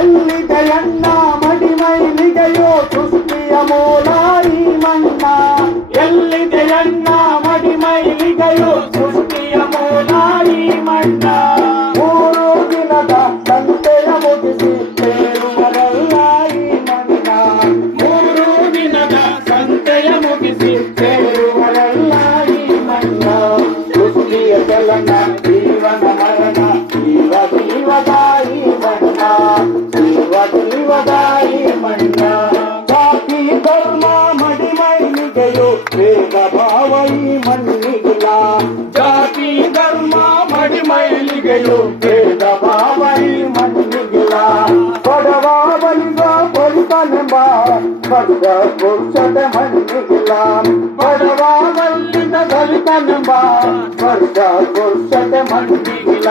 ಎಲ್ಲಿದೆಯಣ್ಣ ಮಡಿಮೈಲಿಗೆಯೋ ಸೃಷ್ಟಿಯ ಮೂಲ ಈ ಮಣ್ಣ. ಎಲ್ಲಿದೆಯಣ್ಣ ಮಡಿಮೈಲಿಗೆಯೋ ಸೃಷ್ಟಿಯ ಮೂಲ ಈ ಮಣ್ಣ. 3 ದಿನದ ಸಂತೆಯ ಮುಗಿಸಿ ಸೇರುವರೆಲ್ಲ ಈ ಮಣ್ಣ. 3 ದಿನದ ಸಂತೆಯ ಮುಗಿಸಿ ಸೇರುವರೆಲ್ಲ ಈ ಮಣ್ಣ. ಸೃಷ್ಟಿಯ ಚಲನ ಜೀವನ ಮರಣ ಜೀವ ಜೀವದಾಯಿ ಮಣ್ಣ. ಜೀವ ಜೀವದಾಯಿ ಮಣ್ಣ. ಜಾತಿ ಧರ್ಮ ಮಡಿಮೈಲಿಗೆಯೋ ಭೇದ ಭಾವ ಈ ಮಣ್ಣಿಗಿಲ್ಲ. ಜಾತಿ ಧರ್ಮ ಮಡಿಮೈಲಿಗೆಯೋ ಭೇದ ಭಾವ ಈ ಮಣ್ಣಿಗಿಲ್ಲ. ಬಡವ ಬಲಿದ ಬಲಿತನೆಂಬ ವರ್ಗ ಪುರುಷತೆ ಮಣ್ಣಿಗಿಲ್ಲ. ಬಡವ ಬಲಿದ ಬಲಿತನೆಂಬ ವರ್ಗ ಪುರುಷತೆ ಮಣ್ಣಿಗಿಲ್ಲ.